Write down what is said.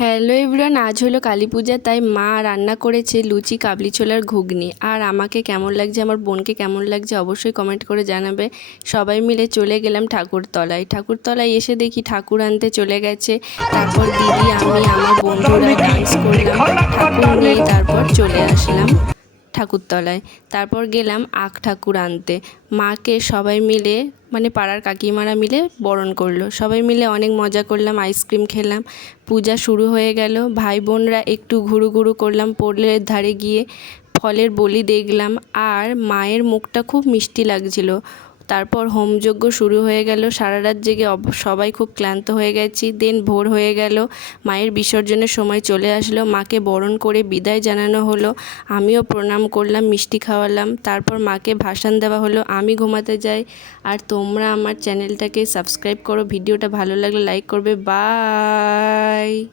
Hello everyone, আজ হলো কালী পূজা, তাই মা রান্না করেছে লুচি, কাবলি ছোলার ঘুগনি। আর আমাকে কেমন লাগছে, আমার বোনকে কেমন লাগছে অবশ্যই কমেন্ট করে জানাবে। সবাই মিলে চলে গেলাম ঠাকুরতলায় এসে দেখি ঠাকুর আনতে চলে গেছে। তারপর দিদি, আমি, আমার বন্ধুরা ডান্স করলাম, ঠাকুর নিয়ে তারপর চলে আসলাম ঠাকুরতলায়। তারপর গেলাম আখ ঠাকুর আনতে। মাকে সবাই মিলে পাড়ার কাকিমারা মিলে বরণ করলো। সবাই মিলে অনেক মজা করলাম, আইসক্রিম খেলাম। পূজা শুরু হয়ে গেল। ভাই বোনরা একটু ঘুরু করলাম পোলের ধারে গিয়ে, ফলের বলি দেখলাম। আর মায়ের মুখটা খুব মিষ্টি লাগছিল। তারপর হোমযজ্ঞ শুরু হয়ে গেল। সারা রাত জেগে সবাই খুব ক্লান্ত হয়ে গেছি। দেন ভোর হয়ে গেল, মায়ের বিসর্জনের সময় চলে আসলো। মাকে বরণ করে বিদায় জানানো হলো। আমিও প্রণাম করলাম, মিষ্টি খাওয়ালাম। তারপর মাকে ভাসান দেওয়া হলো। আমি ঘুমাতে যাই। আর তোমরা আমার চ্যানেলটাকে সাবস্ক্রাইব করো। ভিডিওটা ভালো লাগলে লাইক করবে। বাই।